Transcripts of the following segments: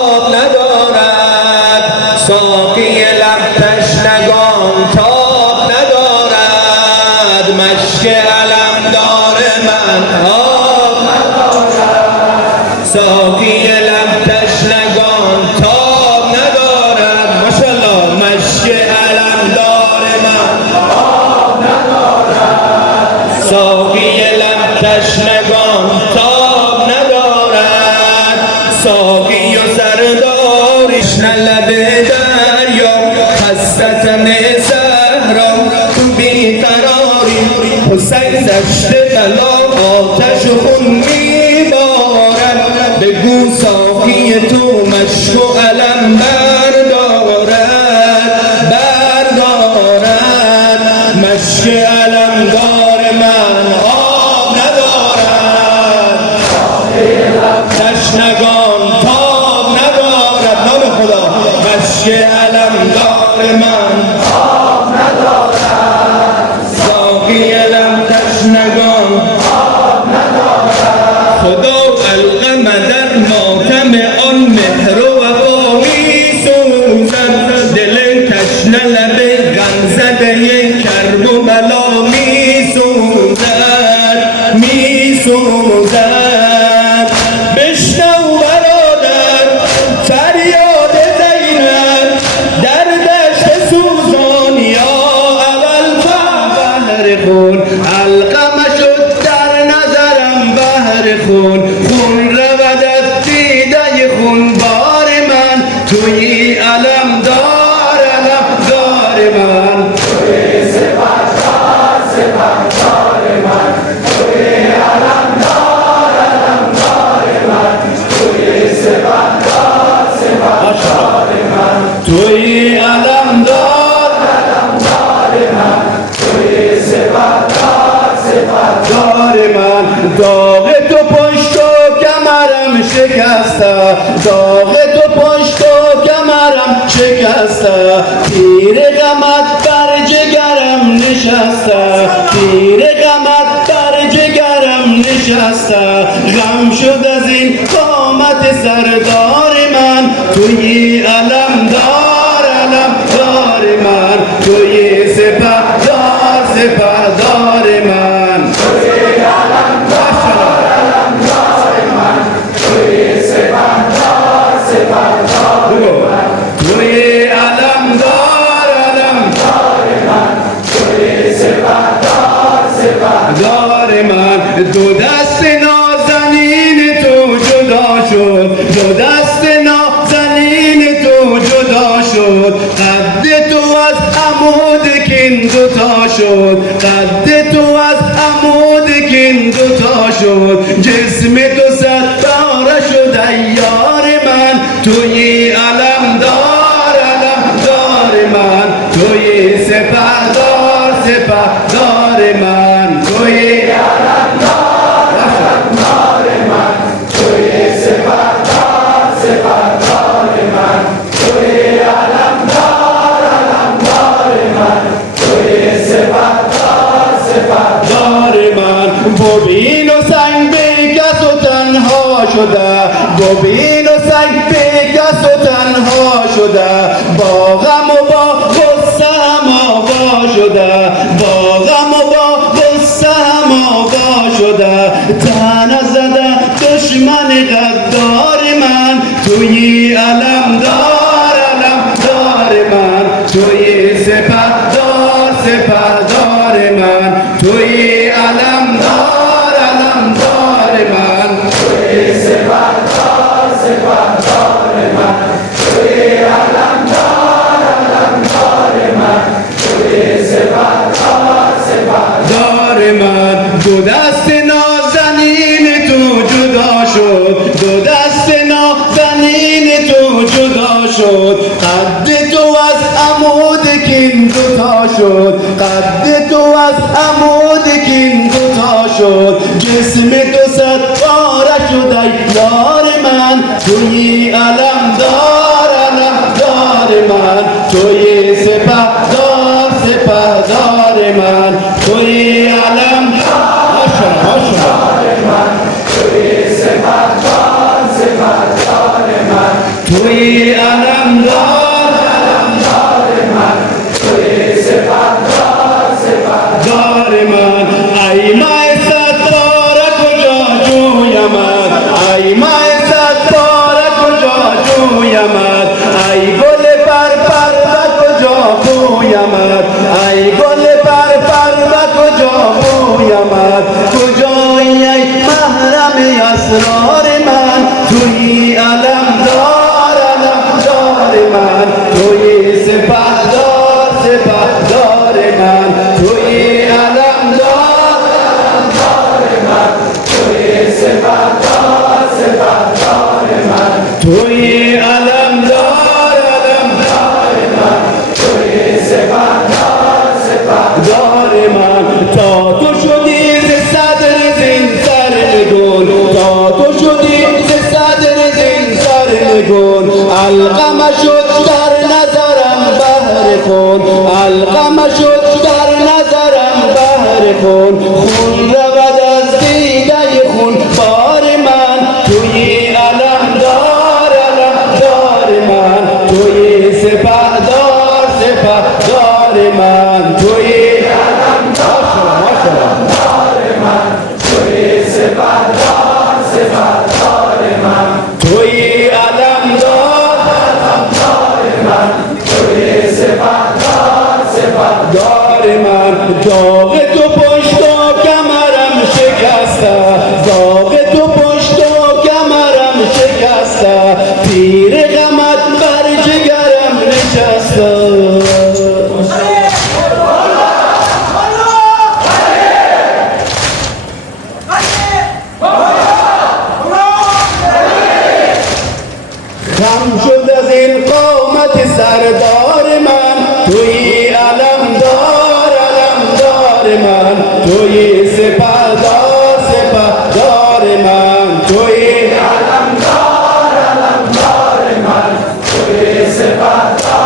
ندارد ساقی لب تشنگان تاب ندارد مشک علمدار من آب ندارد ساقی لب تشنگان تاب ندارد ماشاءالله مشک علمدار من آب ندارد ساقی لب تشنگان تاب ندارد ساقی و سردارش نه لب دریا خستتن زهرا بیقراری حسین دشت بلا آتش و خون میبارد بگو ساقی تو مشک و علم بردارد مشک علمدار من آب ندارد تشنگان تاب ندارد نام خدا مشک علمدار من آب ندارد ساقی لب تشنگان آب ندارد خدا القم در ماتم آن مهر و وفا میسوزد دل تشنه لب غمزده کرب و بلا میسوزد بشنو برادر فریاد زینب در دشت سوزان یا اول بحر خون علقم شد در نظرم بحر خون رود از دیده خون بار من توی علمدار من توی سپهدار من توی علمدار من توی سپهدار من توی علمدار من توی سپهدار من داغ تو پشت و کمرم شکسته داغ تو پشت و کمرم شکسته تیر غمت بر جگرم نشسته تیر غمت بر جگرم نشسته غم شد از این قامت سردار من توی علمدار من توی سپهدار من توی علمدار من توی سپهدار من توی علمدار من توی سپهدار من دو دست نازنین تو جدا شد دو دست نازنین تو جدا شد قد تو از عمود کین دوتا شد قد تو از عمود کین دوتا شد جسم تو صد پاره شد یار من توی علمدار من توی سپهدار من توی علمدار من توی سپهدار من توی علمدار من توی سپهدار من ببین و سنگ به کس و تنها شده ببین و سنگ به کس و تنها شده با غم و با غصه هم آوا شده با غم و با غصه هم آوا شده تنه زده دشمن غدار من توی علمدار من توی سپهدار من توی علمدار من توی سپهدار من توی علمدار من توی سپهدار من دو دست نازنین تو جدا شد دو دست نازنین تو جدا شد قد تو از عمود کین دوتا شد قد تو از عمود کین دوتا شد جسم تو صد پاره شد یار من توی علمدار من توی سپهدار من توی علمدار من توی سپهدار توی علمدار من، توی سپهدار من. ای ماه ستاره کجا جویمت، ای ماه ستاره کجا جویمت، ای گل پرپر و کجا بویمت، ای گل پرپر و کجا بویمت. کجایی ای محرم اسرار من، توی علمدار من، توی سپهدار من، توی علمدار من، توی سپهدار من، توی علمدار من، توی سپهدار من. تا تو شدی ز صدر زین سرنگون، تا تو شدی ز صدر زین سرنگون. القم شد در نظرم بحر خون، القم شد در نظرم بحر خون. خون رود از دیده خون بار من، توی علمدار من، توی سپهدار من، توی علمدار من، توی سپهدار من، توی علمدار من، توی سپهدار من. داغ تو پشت و کمرم شکسته، داغ تو پشت و کمرم شکسته، تیر غمت بر جگرم نشسته. خم شد از این قامت سردار من، توی علمدار من، توی سپهدار من، توی علمدار من، توی سپهدار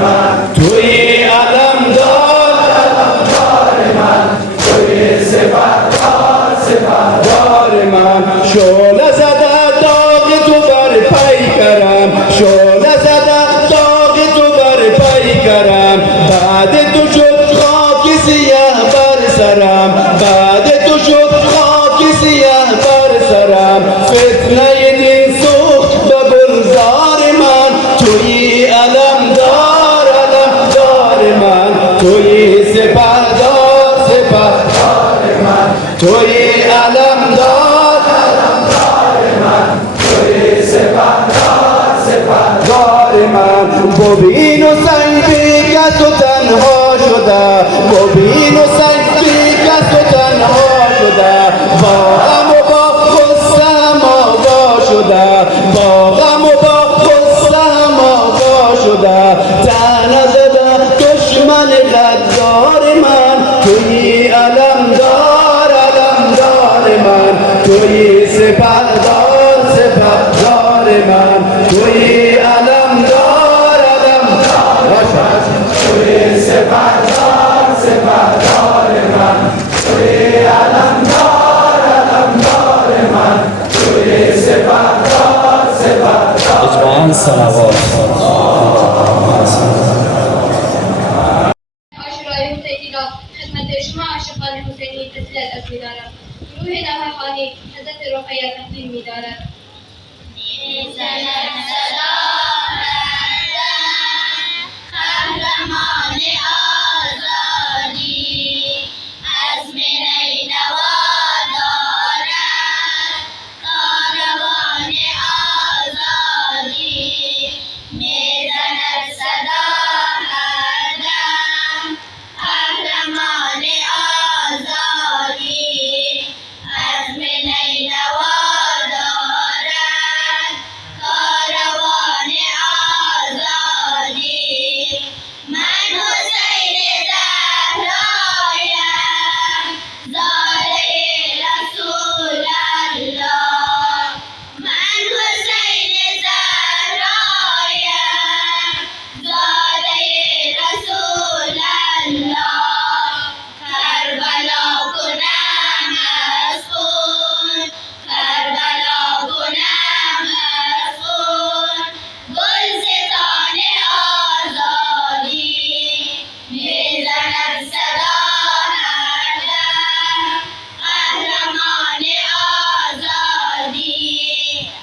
من، توی علمدار من، توی سپهدار من. شعله زده داغ تو بر پیکرم، شعله زده داغ تو بر پیکرم. بعد تو شد خاک سیاه بر سرم، بعد تو شد خاک سیاه بر سرم. فتنه دین سوخت به گلزار من، توی علمدار من، توی سپهدار من، توی علمدار من، توی سپهدار من. ببین و سنگ بی کس و تنها شده، ببین و سنگ بی کس و تنها شده. با غم و با غصه هم آگاه شده، با غم و با غصه هم آگاه شده. طعنه زده دشمن غدار من، توی علمدار من، توی سپهدار من، توی علمدار توی سپهدار من، توی علمدار من، توی سپهدار اجماعاً صلوات. عاشورای حسینی را خدمت شما عاشقان حسینی تسلیت عرض می‌دارم. روح نوحه‌خوانی حضرت رقیه تقدیم می‌دارد. می‌زند صدا قهرمان آزادی، عزم نینوا دارد کاروان آزادی. می‌زند صدا شیر